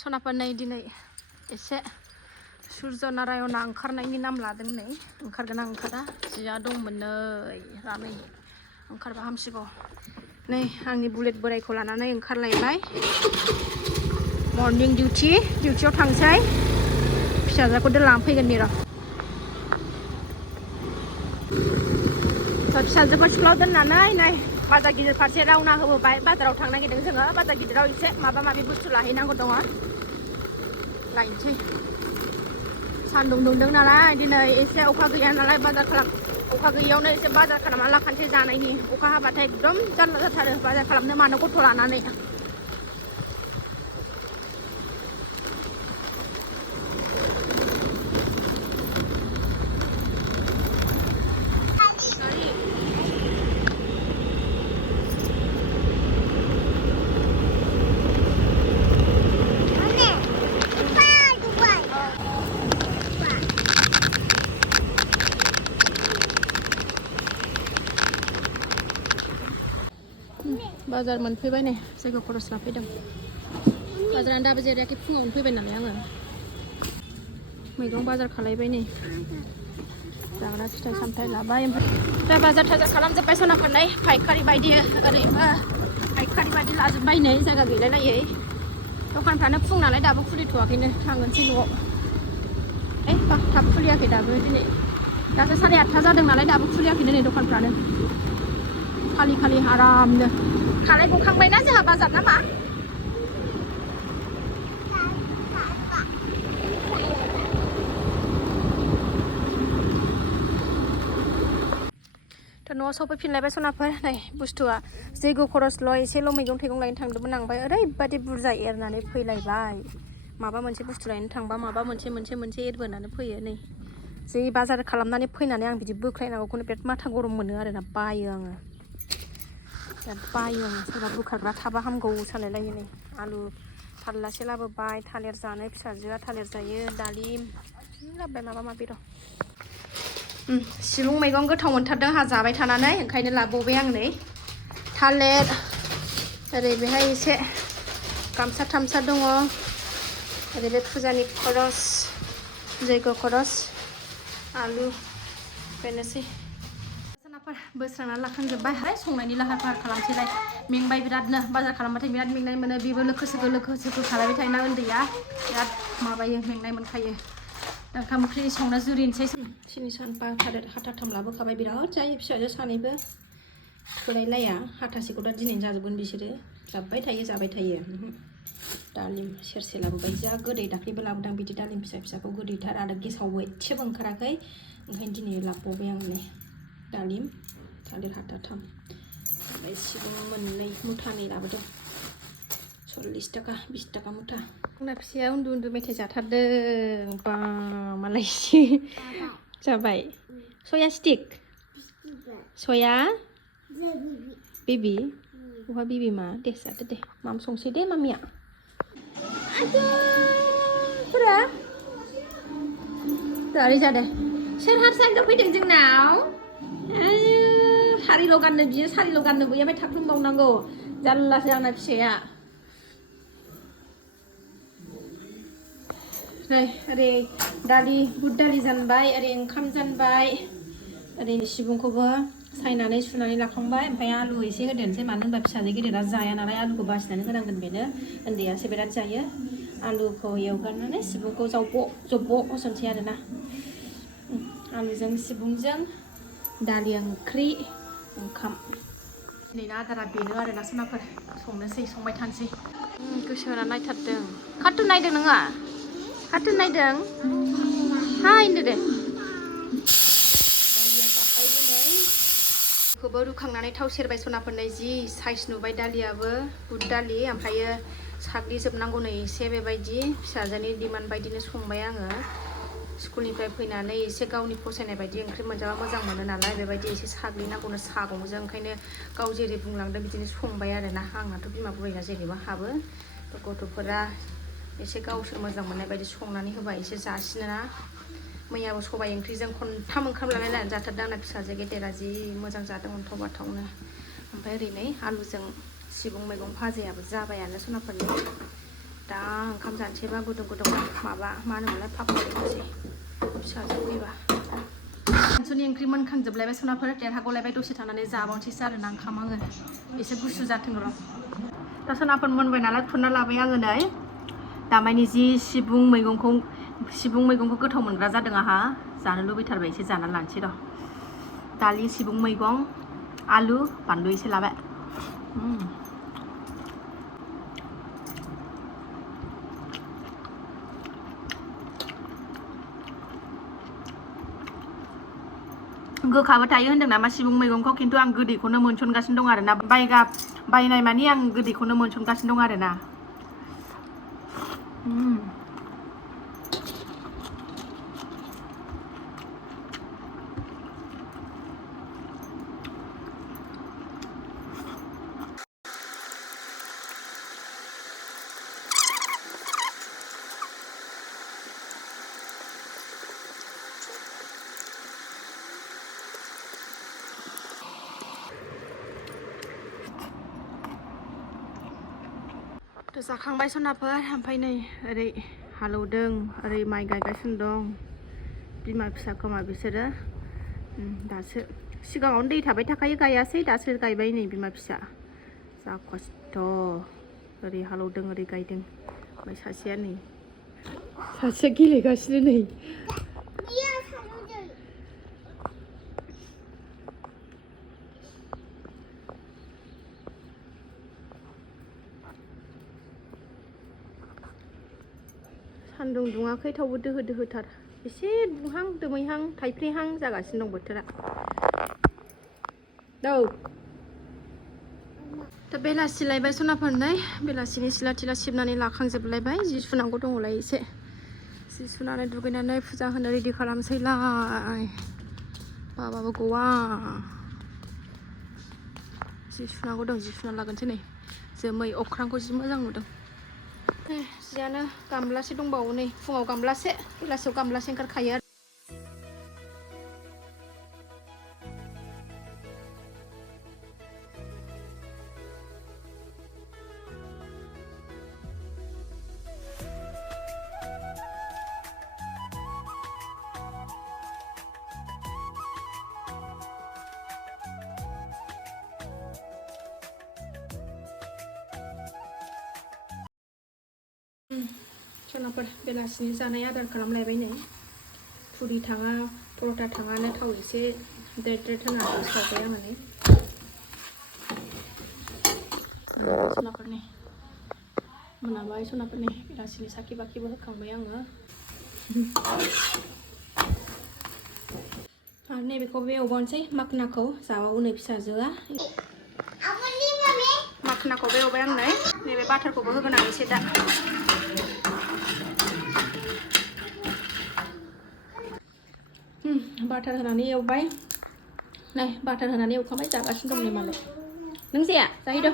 सनाफोर नै दिनै एसे सुर्य नारायणआ ओंखारनायनि नाम लादों नै ओंखारगोन ना ओंखारा जिया दंमोन नै रानै ओंखारबा हामसिगौ नै आंनि बुलेट बोरायखौ लानानै ओंखारलायबाय मर्निं डिउटियाव थांसै फिसाजोखौ लांफैगोन र' फिसाजोखौ स्कुलाव दोननानै नै बाजार गिदिर फारसे रावना होबोबाय बाजाराव थांनो नागिरदों जोङो बाजार गिदिराव एसे माबा माबि बुस्थु लाहैनांगौ दङ लायनोसै सान्दुं दुंदों नालाय दिनै एसे अखा गैया नालाय अखा गैयियावनो एसे बाजार खालामना लाखानोसै जानायनि अखा हाबाथाय एकदम जारला जाथारो बाजार खालामनो मानो गथ' लानानै बाजार मोनफैबाय नै जायगायाव खरस लाफैदों बाजारानो दाबो जेरायाखै फुङावनो फैबाय नालाय आङो मैगं बाजार खालायबाय नै जाग्रा फिथाइ सामथाइ लाबाय ओमफ्राय दा बाजार थाजार खालामजोब्बाय सनाफोरनै फायखारि बायदि ओरैबो फायखारि बायदि लाजोब्बाय नै जायगा गैलायलायै दखानफ्रानो फुं नालाय दाबो खुलिथ'वाखैनो थांगोनसै न'आव थाब खुलियाखै दाबो दिनै दासो 8:30 जादों नालाय दाबो खुलियाखैनो नै दखानफ्रानो खालि आरामनो खालाय गखांबायना जोंहा बाजार नामा न'आव सफैफिनलायबाय सनाफोर नै बुस्थुआ जैग' खरसल' एसेल' मैगं थाइगं लायनो थांदोंमोन आं ओमफ्राय ओरैबादि बुरजा एरनानै फैलायबाय माबा मोनसे बुस्थु लायनो थांबा माबा मोनसे एरबोनानै फैयो नै जै बाजार खालामनानै फैनानै आं बिदि बोख्लायनांगौखौनो बिराद माथा गरम मोनो आरोना बायो आङो सोरबा बोखारग्रा थाबा हामगौ सानलायलायो नै आलु फारलासे लाबोबाय थालिर जानो फिसाजोआ थालिर जायो दालिम लाबोबाय माबा माबि र' सिबुं मैगं गोथाव मोनथारदों आंहा जाबाय थानानै ओंखायनो लाबोबाय आं नै थालिर ओरै बेहाय एसे गामसा थामसा दङ ओरै बे फुजानि खरस जैग' खरस आलु बेनोसै बोस्रांनानै लाखांजोब्बाय संनायनि लाहार फाहार खालामसैलाय मेंबाय बिरादनो बाजार खालामबाथाय बिराद मेंनाय मोनो बेबो लोखो सोखो खालामबाय थायोना उन्दैया बिराद माबायो मेंनाय मोनखायो ओंखाम ओंख्रि संना जुरिनोसै सिनि सानफा हाथाथाम लाबोखाबाय बिराद जायो फिसाजो सानैबो थोलायलाया हाथासेखौ दा दिनै जाजोबगोन बिसोरो जाबाय थायो दालिम सेरसे लाबोबाय जा गोदै दाख्लैबो लाबोदां बिदि दालिम फिसाखौ गोदैथार आरो गेसावबो एसेबो ओंखाराखै ओंखायनो दिनै लाबोबाय आं नै दालिम थालिर हाथाथाम ओमफ्राय सिबुं मोननै मुथानै लाबोदों 40 थाखा 20 थाखा मुथा आंना फिसाया उन्दु मेथाइ जाथारदों बा मालाय जाबाय सया स्टिक सया बेबि बहा बेबि मा दे जादो दे माम संसै दे मामिया आदुफोरा दारै जादों सोर हारसा फैदों जोंनाव सारिल' गाननो बियो सारिल' गाननो बैयो ओमफ्राय थाफ्लुंबावनांगौ जारलासो आंना फिसाया नै ओरै दालि बुद दालि जानबाय ओरै ओंखाम जानबाय ओरै सिबुंखौबो सायनानै सुनानै लाखांबाय ओमफ्राय आलु एसे होदेरनोसै मानो होनबा फिसाजो गेदेरा जाया नालाय आलुखौ बासिनानै होनांगोन बेनो उन्दैयासो बिराद जायो आलुखौ एवगारनानै सिबुंखौ जब्ब' होसनसै आरोना आलुजों सिबुंजों दालि ओंख्रि ओंखाम दिनैना आदारा बेनो आरोना सनाफोर संबाय थानोसै गोसो होना नायथारदों कार्टुन नायदों नोङो कार्टुन नायदों हाय होनदो दे बेखौबो रुखांनानै थाव सेरबाय सनाफोरनै जि साइज नुबाय दालियाबो बुद दालि ओमफ्रायो साग्लिजोबनांगौनो एसे बेबायदि फिसाजोनि डिमान्ड बायदिनो संबाय आङो स्कुलनिफ्राय फैनानै एसे गावनि फसायनाय बायदि ओंख्रि मोनजाबा मोजां मोनो नालाय बेबायदि एसे साग्लिनांगौनो सागंजों ओंखायनो गाव जेरै बुंलांदों बिदिनो संबाय आरोना आंनाथ' बिमा बुरैना जेरैबो हाबो गथ'फोरा एसे गावसोर मोजां मोननाय बायदि संनानै होबा एसे जासिनोना मैयाबो सबाइ ओंख्रिजों खनथाम ओंखाम लालायनानै जाथारदों आंना फिसाजो गेदेरा जि मोजां जादों अन्थाव बाथावनो ओमफ्राय ओरै नै आलुजों सिबुं मैगं भाजायाबो जाबायानो सनाफोरनि दा ओंखाम जानोसैबा गुदुं माबा मा होनोमोनलाय पापर एवनोसै फिसाजो फैबा सानसुनि ओंख्रि मोनखांजोबलायबाय सनाफोर देरहागलायबाय दसे थानानै जाबावनोसैसो आरोना ओंखाम आङो एसे गुसु जाथों र' दा सनाफोर मोनबाय नालाय खुरना लाबाय आङो नै दामानि जि सिबुं मैगंखौ गोथाव मोनग्रा जादों आहा जानो लुबैथारबाय एसे जाना लानोसै र' दालि सिबुं मैगं आलु बानलु एसे लाबाय गोखाबो थायो होनदों नामा सिबुं मैगंखौ खिन्थु आं गोदैखौनो मोनसनगासिनो दं आरोना बायनाय मानि आं गोदैखौनो मोनसनगासिनो दं आरोना जाखांबाय सनाफोर ओमफ्राय नै ओरै हालौदों ओरै माइ गायगासिनो दं बिमा फिसा खोमा बिसोरो दासो सिगाङावनो दै थाबाय थाखायो गायासै दासो गायबाय नै बिमा फिसा जा खस्थ' ओरै हालौदों ओरै गायदों ओमफ्राय सासेया नै सासेया गेलेगासिनो नै सान्दुं दुङाखै थेवबो दोहोथार एसे दुंहां दोमैहां थाइफ्रिहां जागासिनो दं बोथोरा दा बेलासि लायबाय सनाफोर नै बेलासिनि सिला थिला सिबनानै लाखांजोबलायबाय जि सुनांगौ दङलाय एसे जि सुनानै दुगैनानै फुजा होनो रेडि खालामसैलाय बाबाबो गवा जि सुनांगौ दं जि सुना लागोनसै नै जोमै अख्रांखौ जि मोजां नुदों जियानो गामलासे दंबावो नै फुङाव गामलासे बेलासियाव गामलासे ओंखारखायो आरो सनाफोर बेलासिनि जानाय आदार खालामलायबाय नै पुरि थाङा परथा थाङानो थाव एसे द्रेद होनानै सावबाय आङो नै सनाफोरनि मोनाबाय सनाफोरनि बेलासिनि साखि बाखिबो होखांबाय आङो आरो नैबेखौबो एवबावनोसै माखनाखौ जाबावो नै फिसाजोआ माखनाखौबो एवबाय आं नै नैबे बाटारखौबो होगोन आं एसे दा बाटार होनानै एवबाय नै बाटार होनानै एवखांबाय जागासिनो दं नै मालाय नों जाया जाहैदो